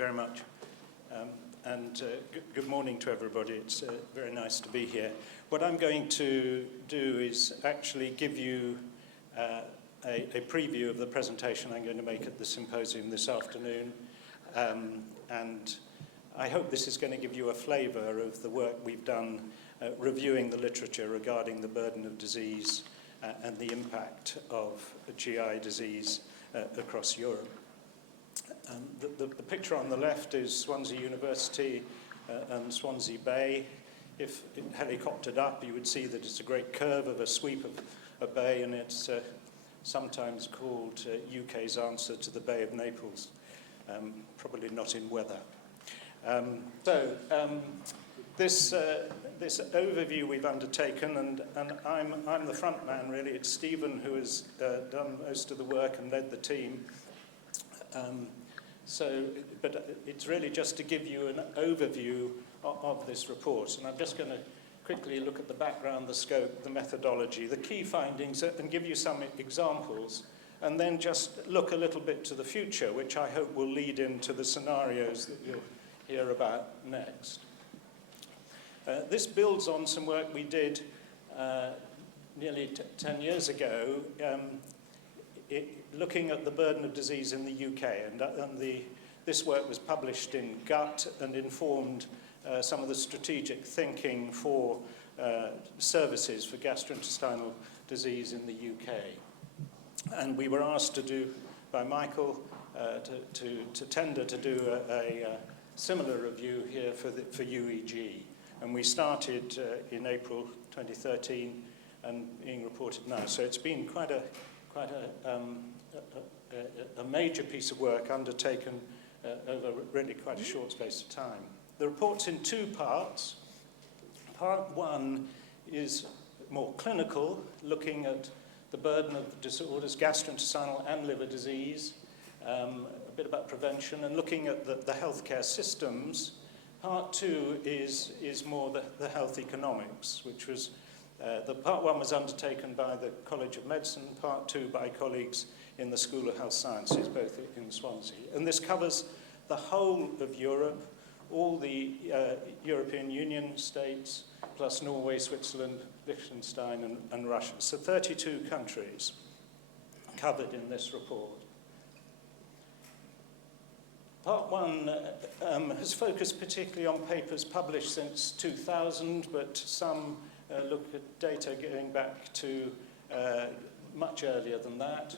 very much. Good morning to everybody. It's very nice to be here. What I'm going to do is actually give you a preview of the presentation I'm going to make at the symposium this afternoon. And I hope this is going to give you a flavour of the work we've done reviewing the literature regarding the burden of disease and the impact of GI disease across Europe. The picture on the left is Swansea University and Swansea Bay. If it helicoptered up, you would see that it's a great curve of a sweep of a bay, and it's sometimes called UK's answer to the Bay of Naples, probably not in weather. This overview we've undertaken, and I'm the front man, really. It's Stephen who has done most of the work and led the team. But it's really just to give you an overview of this report. And I'm just going to quickly look at the background, the scope, the methodology, the key findings, and give you some examples, and then just look a little bit to the future, which I hope will lead into the scenarios that you'll hear about next. This builds on some work we did nearly 10 years ago, looking at the burden of disease in the UK, and this work was published in Gut and informed some of the strategic thinking for services for gastrointestinal disease in the UK. And we were asked to do, by Michael, to tender to do a similar review here for UEG. And we started in April 2013 and being reported now. So it's been quite a major piece of work undertaken over really quite a short space of time. The report's in two parts. Part one is more clinical, looking at the burden of disorders, gastrointestinal and liver disease, a bit about prevention, and looking at the healthcare systems. Part two is more the health economics, which was the part one was undertaken by the College of Medicine, part two by colleagues in the School of Health Sciences, both in Swansea. And this covers the whole of Europe, all the European Union states, plus Norway, Switzerland, Liechtenstein, and Russia. So 32 countries covered in this report. Part one has focused particularly on papers published since 2000, but some look at data going back to much earlier than that.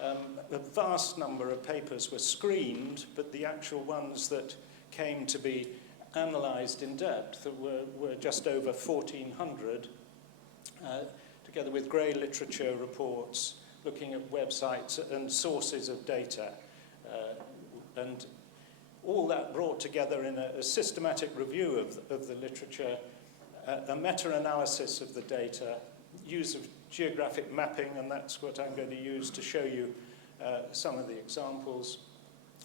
A vast number of papers were screened, but the actual ones that came to be analysed in depth were just over 1,400, together with grey literature reports, looking at websites and sources of data. And all that brought together in a systematic review of the literature, a meta-analysis of the data, use of geographic mapping, and that's what I'm going to use to show you some of the examples,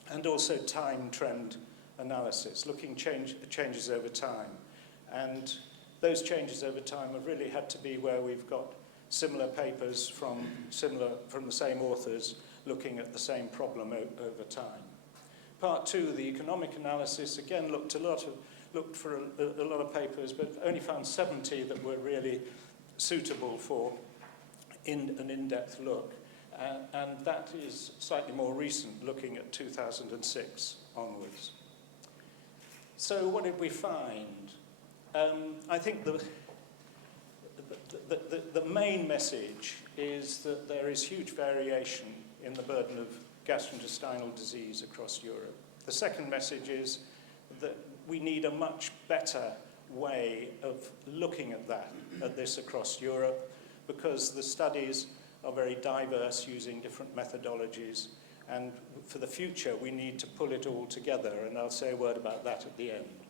and also time trend analysis, looking changes over time. And those changes over time have really had to be where we've got similar papers from the same authors looking at the same problem over time. Part two, the economic analysis, again looked for a lot of papers, but only found 70 that were really suitable for an in-depth look. And that is slightly more recent, looking at 2006 onwards. So what did we find? I think the main message is that there is huge variation in the burden of gastrointestinal disease across Europe. The second message is that we need a much better way of looking at this across Europe, because the studies are very diverse, using different methodologies, and for the future we need to pull it all together, and I'll say a word about that at the end.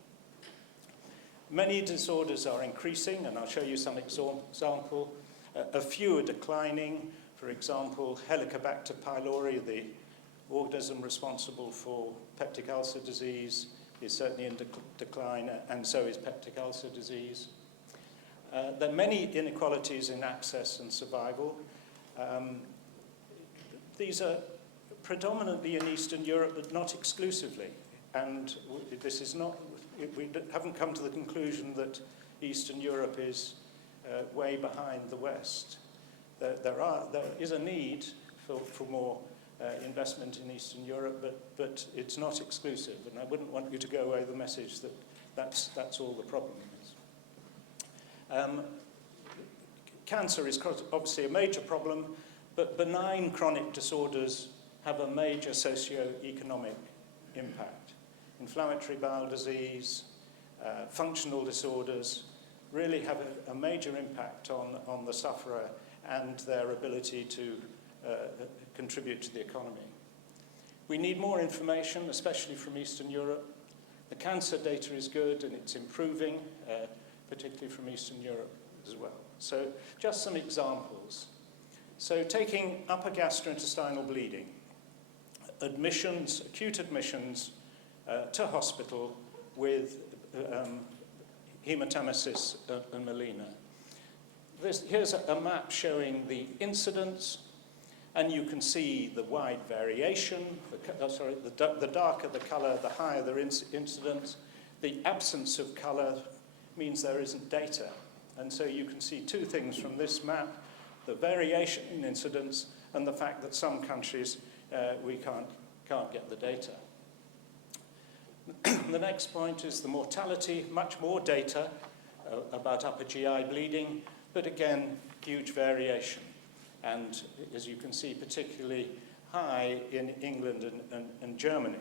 Many disorders are increasing, and I'll show you some example. A few are declining. For example, Helicobacter pylori, the organism responsible for peptic ulcer disease, is certainly in decline, and so is peptic ulcer disease. There are many inequalities in access and survival. These are predominantly in Eastern Europe, but not exclusively. and this is not, we haven't come to the conclusion that Eastern Europe is way behind the West. There is a need for more investment in Eastern Europe, but it's not exclusive, and I wouldn't want you to go away with the message that that's all the problem is. Cancer is obviously a major problem, but benign chronic disorders have a major socio-economic impact. Inflammatory bowel disease, functional disorders really have a major impact on the sufferer and their ability to contribute to the economy. We need more information, especially from Eastern Europe. The cancer data is good and it's improving, particularly from Eastern Europe as well. So just some examples. So taking upper gastrointestinal bleeding, admissions, acute admissions to hospital with hematemesis and melena. Here's a map showing the incidence, and you can see the wide variation. The darker the colour, the higher the incidence. The absence of colour means there isn't data. And so you can see two things from this map: the variation in incidence and the fact that some countries we can't get the data. The next point is the mortality. Much more data about upper GI bleeding, but again, huge variation. And as you can see, particularly high in England and Germany.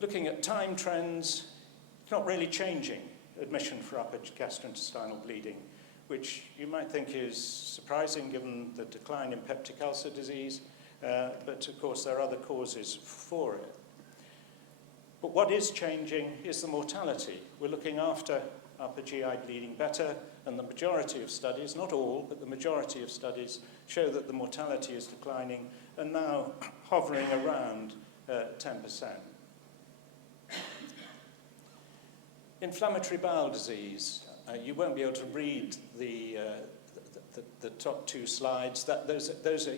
Looking at time trends, it's not really changing admission for upper gastrointestinal bleeding, which you might think is surprising given the decline in peptic ulcer disease, but of course there are other causes for it. But what is changing is the mortality. We're looking after upper GI bleeding better, and the majority of studies, not all, but the majority of studies show that the mortality is declining and now hovering around 10%. Inflammatory bowel disease. You won't be able to read the top two slides.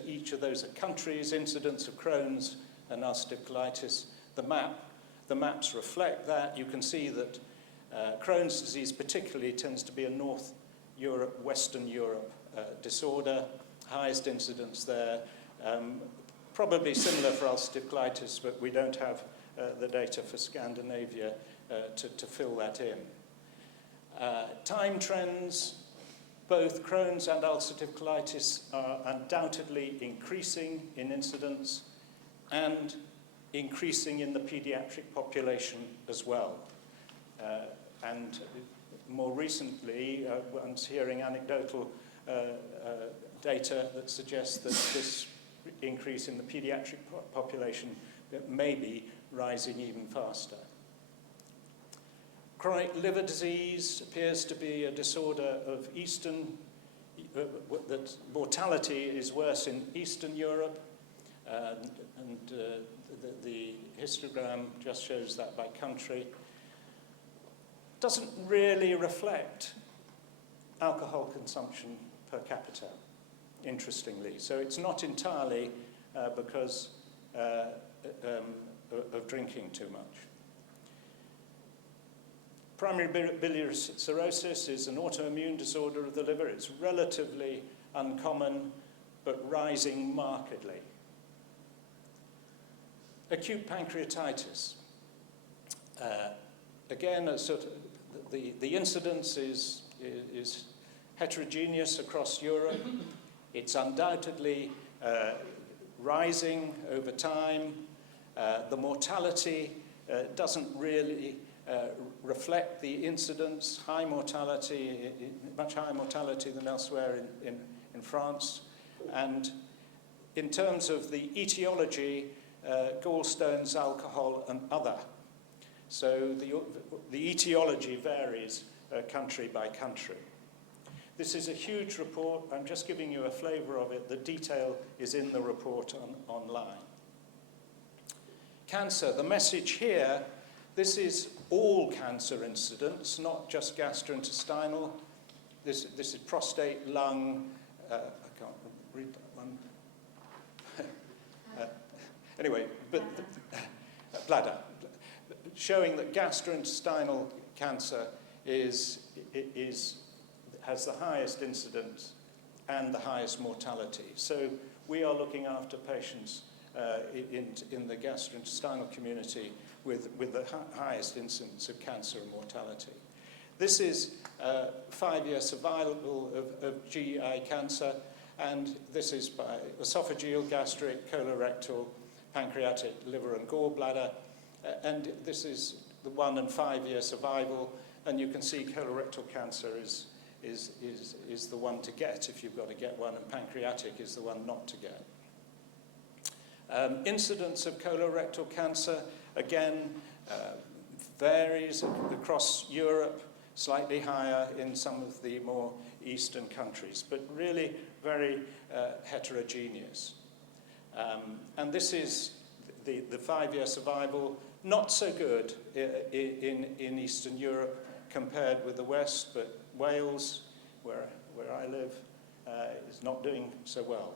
Each of those are countries, incidence of Crohn's and ulcerative colitis. The maps reflect that. You can see that Crohn's disease particularly tends to be a North Europe, Western Europe disorder, highest incidence there. Probably similar for ulcerative colitis, but we don't have the data for Scandinavia to fill that in. Time trends, both Crohn's and ulcerative colitis are undoubtedly increasing in incidence and increasing in the pediatric population as well. And more recently, I'm hearing anecdotal data that suggests that this increase in the pediatric population may be rising even faster. Chronic liver disease appears to be a disorder of that mortality is worse in Eastern Europe, and the histogram just shows that by country. Doesn't really reflect alcohol consumption per capita, interestingly. So it's not entirely because of drinking too much. Primary biliary cirrhosis is an autoimmune disorder of the liver. It's relatively uncommon, but rising markedly. Acute pancreatitis. Again, the incidence is heterogeneous across Europe. It's undoubtedly rising over time. The mortality doesn't really reflect the incidence, high mortality, much higher mortality than elsewhere in France. And in terms of the etiology, gallstones, alcohol, and other. So the etiology varies country by country. This is a huge report. I'm just giving you a flavour of it. The detail is in the report online. Cancer, the message here, this is all cancer incidence, not just gastrointestinal. This is prostate, lung, I can't read that one. Anyway, but bladder, showing that gastrointestinal cancer has the highest incidence and the highest mortality. So we are looking after patients in the gastrointestinal community with the highest incidence of cancer and mortality. This is 5-year survival of GI cancer, and this is by esophageal, gastric, colorectal, pancreatic, liver and gallbladder, and this is the 1 and 5-year survival, and you can see colorectal cancer is the one to get if you've got to get one, and pancreatic is the one not to get. Incidence of colorectal cancer, again, varies across Europe, slightly higher in some of the more eastern countries, but really very heterogeneous. And this is the 5-year survival, not so good in Eastern Europe compared with the West, but Wales, where I live, is not doing so well.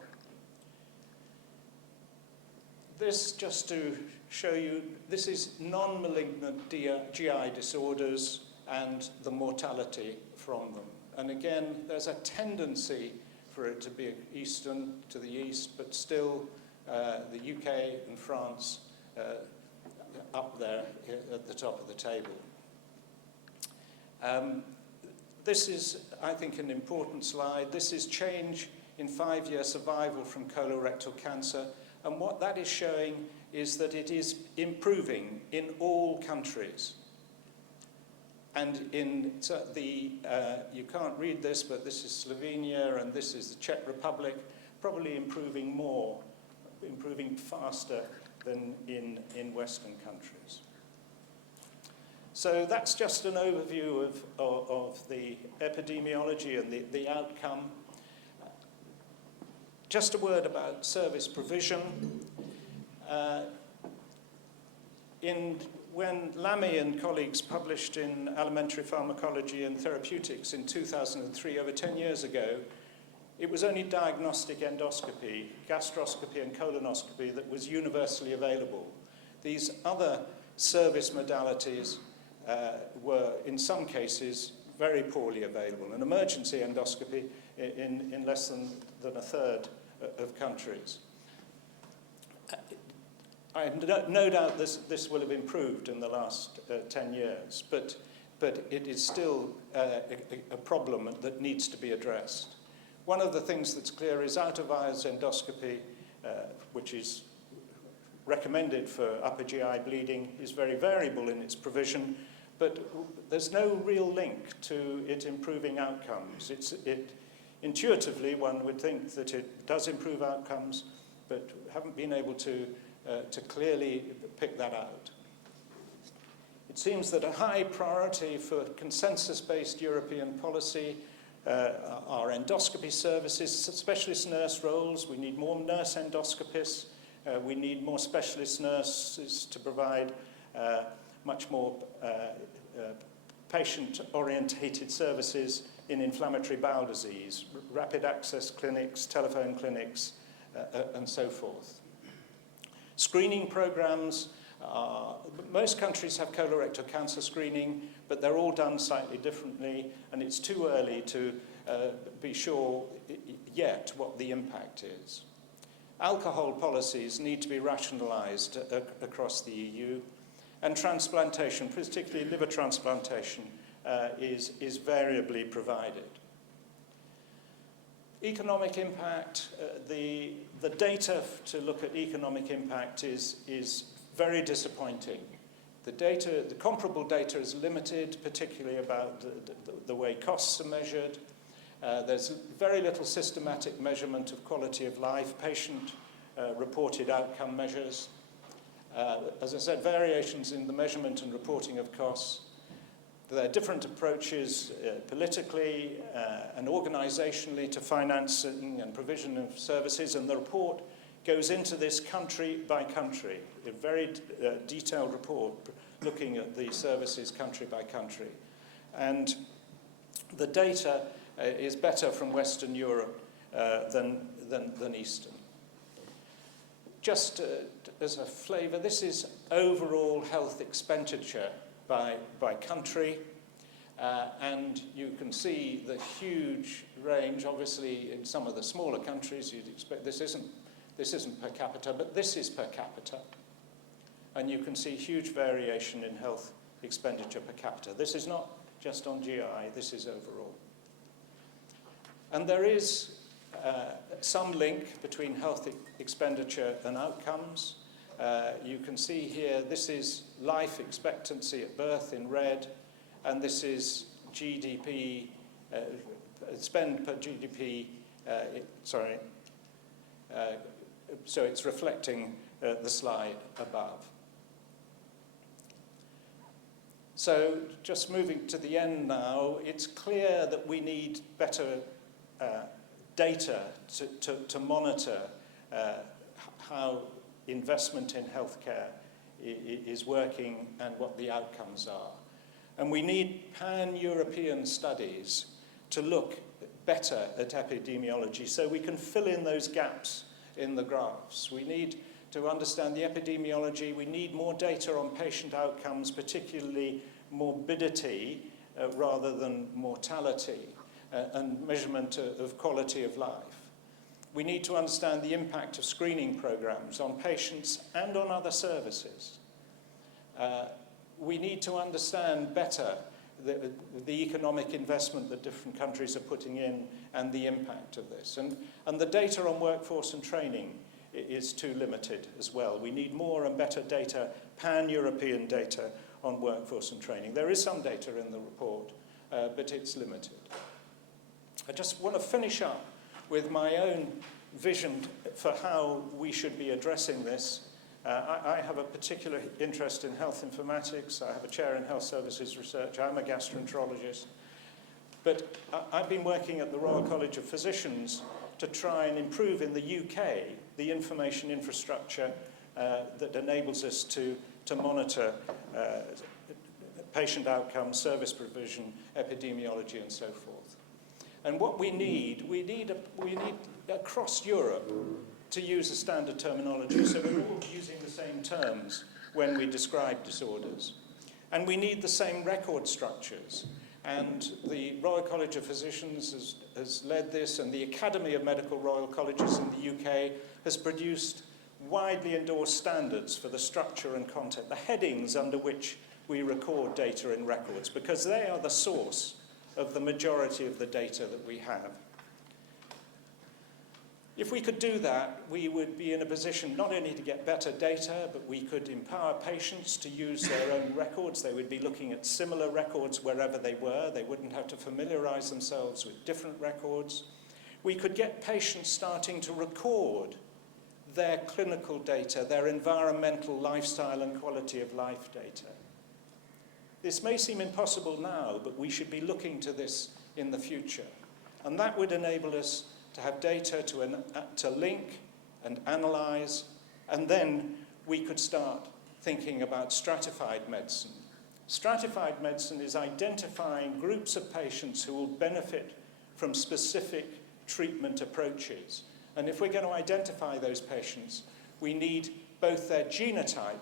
This, just to show you, this is non-malignant GI disorders and the mortality from them. And again, there's a tendency for it to be eastern to the east, but still the UK and France up there at the top of the table. This is, I think, an important slide. This is change in 5-year survival from colorectal cancer. And what that is showing is that it is improving in all countries. And in you can't read this, but this is Slovenia and this is the Czech Republic, probably improving more, improving faster than in Western countries. So that's just an overview of the epidemiology and the outcome. Just a word about service provision. When Lamy and colleagues published in Alimentary Pharmacology and Therapeutics in 2003, over 10 years ago, it was only diagnostic endoscopy, gastroscopy and colonoscopy that was universally available. These other service modalities were, in some cases, very poorly available. An emergency endoscopy in less than a third of countries. I have no doubt this will have improved in the last 10 years, but it is still a problem that needs to be addressed. One of the things that's clear is out-of-hours endoscopy, which is recommended for upper GI bleeding, is very variable in its provision, but there's no real link to it improving outcomes. Intuitively, one would think that it does improve outcomes, but haven't been able to clearly pick that out. It seems that a high priority for consensus-based European policy are endoscopy services, specialist nurse roles. We need more nurse endoscopists. We need more specialist nurses to provide much more patient-orientated services in inflammatory bowel disease, rapid access clinics, telephone clinics, and so forth. Screening programs, most countries have colorectal cancer screening, but they're all done slightly differently, and it's too early to be sure yet what the impact is. Alcohol policies need to be rationalised across the EU, and transplantation, particularly liver transplantation, is variably provided. Economic impact, the data to look at economic impact is very disappointing. The comparable data is limited, particularly about the way costs are measured. There's very little systematic measurement of quality of life, patient reported outcome measures. As I said, variations in the measurement and reporting of costs. There are different approaches politically and organisationally to financing and provision of services, and the report goes into this country by country, a very detailed report looking at the services country by country. And the data is better from Western Europe than Eastern. just as a flavour, this is overall health expenditure by country. And you can see the huge range. Obviously, in some of the smaller countries, you'd expect this isn't per capita, but this is per capita. And you can see huge variation in health expenditure per capita. This is not just on GI, this is overall. And there is some link between health expenditure and outcomes. You can see here, this is life expectancy at birth in red, and this is GDP, spend per GDP, so it's reflecting the slide above. So just moving to the end now, it's clear that we need better data to monitor how investment in healthcare is working and what the outcomes are. And we need pan-European studies to look better at epidemiology so we can fill in those gaps in the graphs. We need to understand the epidemiology. We need more data on patient outcomes, particularly morbidity rather than mortality, and measurement of quality of life. We need to understand the impact of screening programs on patients and on other services. We need to understand better the economic investment that different countries are putting in and the impact of this. And the data on workforce and training is too limited as well. We need more and better data, pan-European data on workforce and training. There is some data in the report, but it's limited. I just want to finish up with my own vision for how we should be addressing this. I have a particular interest in health informatics. I have a chair in health services research. I'm a gastroenterologist. But I've been working at the Royal College of Physicians to try and improve in the UK the information infrastructure that enables us to monitor patient outcomes, service provision, epidemiology, and so forth. And what we need across Europe to use a standard terminology, so we're all using the same terms when we describe disorders. And we need the same record structures. And the Royal College of Physicians has led this, and the Academy of Medical Royal Colleges in the UK has produced widely endorsed standards for the structure and content, the headings under which we record data in records, because they are the source of the majority of the data that we have. If we could do that, we would be in a position not only to get better data, but we could empower patients to use their own records. They would be looking at similar records wherever they were. They wouldn't have to familiarize themselves with different records. We could get patients starting to record their clinical data, their environmental, lifestyle, and quality of life data. This may seem impossible now, but we should be looking to this in the future. And that would enable us to have data to link and analyze, and then we could start thinking about stratified medicine. Stratified medicine is identifying groups of patients who will benefit from specific treatment approaches. And if we're going to identify those patients, we need both their genotype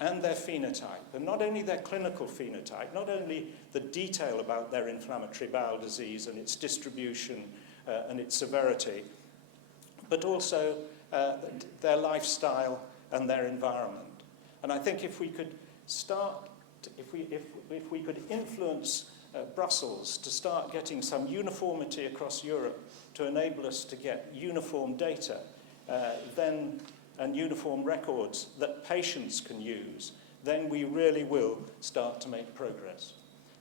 and their phenotype, and not only their clinical phenotype, not only the detail about their inflammatory bowel disease and its distribution and its severity, but also their lifestyle and their environment. And I think if we could start, if we could influence Brussels to start getting some uniformity across Europe to enable us to get uniform data, and uniform records that patients can use, then we really will start to make progress.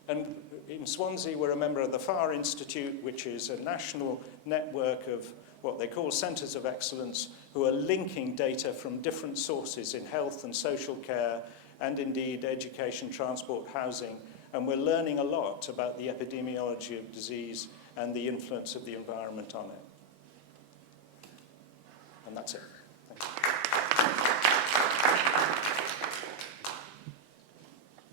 And in Swansea, we're a member of the FAR Institute, which is a national network of what they call centres of excellence, who are linking data from different sources in health and social care, and indeed education, transport, housing. And we're learning a lot about the epidemiology of disease and the influence of the environment on it. And that's it.